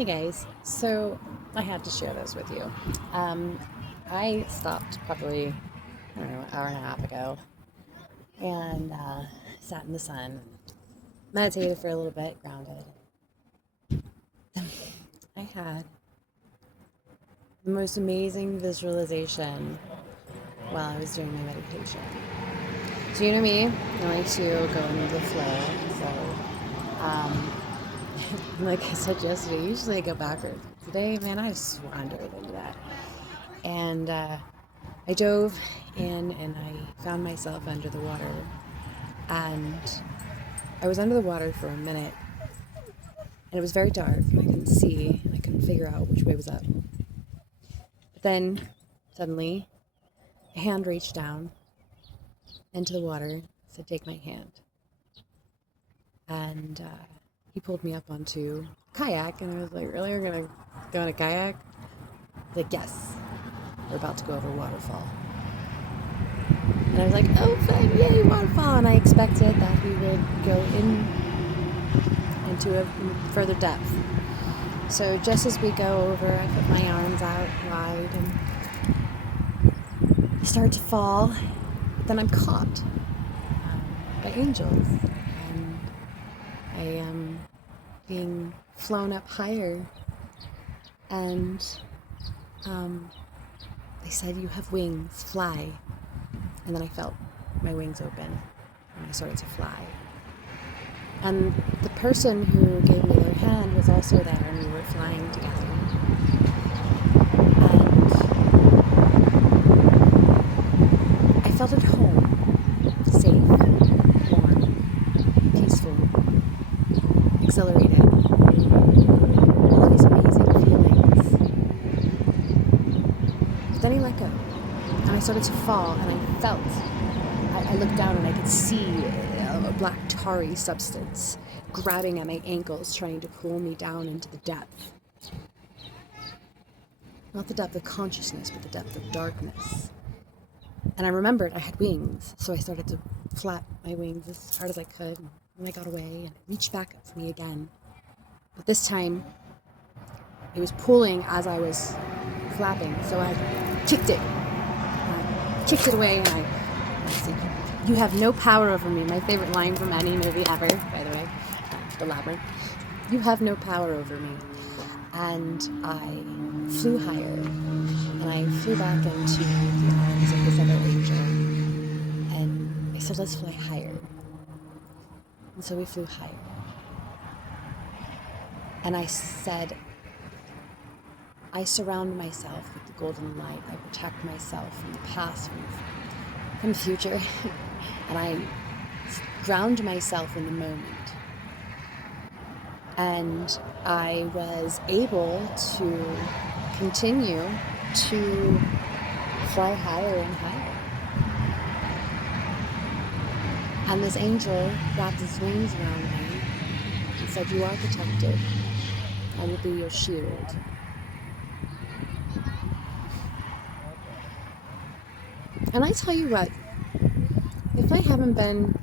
Hey guys, so I had to share this with you. I stopped probably, I don't know, an hour and a half ago and sat in the sun, meditated for a little bit, grounded. I had the most amazing visualization while I was doing my meditation. So you know me, I like to go into the flow. So, like I said yesterday, usually I go backwards. Today, man, I just wandered into that. And I dove in and I found myself under the water. And I was under the water for a minute. And it was very dark and I couldn't see and I couldn't figure out which way was up. But then, suddenly, a hand reached down into the water, said, "Take my hand." And he pulled me up onto a kayak, and I was like, "Really? We're going to go on a kayak?" He's like, "Yes, we're about to go over a waterfall." And I was like, "Oh, fun, yay, waterfall." And I expected that we would go into a further depth. So just as we go over, I put my arms out wide and I start to fall. But then I'm caught by angels. And I am being flown up higher. And they said, "You have wings, fly." And then I felt my wings open and I started to fly. And the person who gave me their hand was also there and we were flying together. And I felt at home, safe, warm, peaceful, exhilarated. All of these amazing feelings. But then he let go. And I started to fall, and I felt, I looked down and I could see a black tarry substance grabbing at my ankles, trying to pull me down into the depth. Not the depth of consciousness, but the depth of darkness. And I remembered I had wings, so I started to flap my wings as hard as I could, and I got away, and it reached back up for me again. But this time, it was pulling as I was flapping, so I kicked it. Kicked it away, and I said, "You have no power over me." My favorite line from any movie ever, by the way, The Labyrinth. "You have no power over me." And I flew higher, and I flew back into the arms of this other angel, and I said, "Let's fly higher." And so we flew higher. And I said, "I surround myself with the golden light. I protect myself from the past, from the future." And I ground myself in the moment. And I was able to continue to fly higher and higher. And this angel wrapped his wings around me and said, "You are protected. I will be your shield." And I tell you what, if I haven't been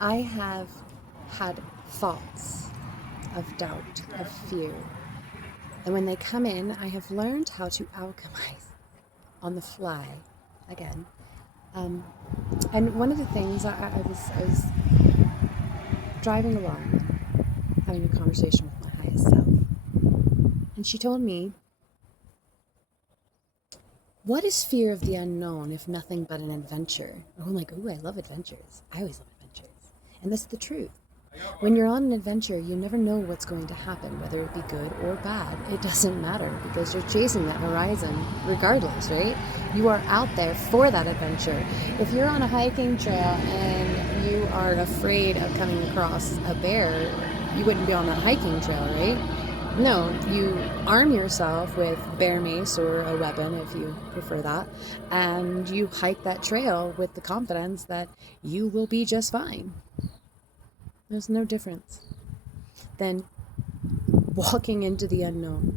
I have had thoughts of doubt, of fear. And when they come in, I have learned how to alchemize on the fly again. And one of the things, I was driving along, having a conversation with my highest self. And she told me, "What is fear of the unknown if nothing but an adventure?" Oh, I'm like, "Ooh, I love adventures. I always love adventures." And that's the truth. When you're on an adventure, you never know what's going to happen, whether it be good or bad. It doesn't matter because you're chasing that horizon regardless, right? You are out there for that adventure. If you're on a hiking trail and you are afraid of coming across a bear, you wouldn't be on that hiking trail, right? No, you arm yourself with bear mace or a weapon if you prefer that, and you hike that trail with the confidence that you will be just fine. There's no difference than walking into the unknown,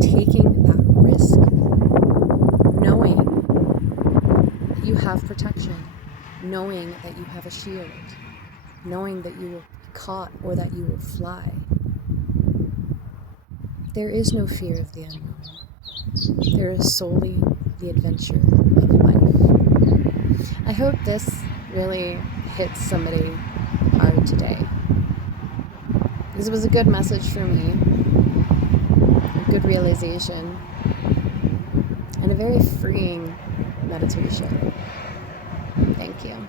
taking that risk, knowing that you have protection, knowing that you have a shield, knowing that you will be caught or that you will fly. There is no fear of the unknown. There is solely the adventure of life. I hope this really hits somebody hard today. This was a good message for me, a good realization, and a very freeing meditation. Thank you.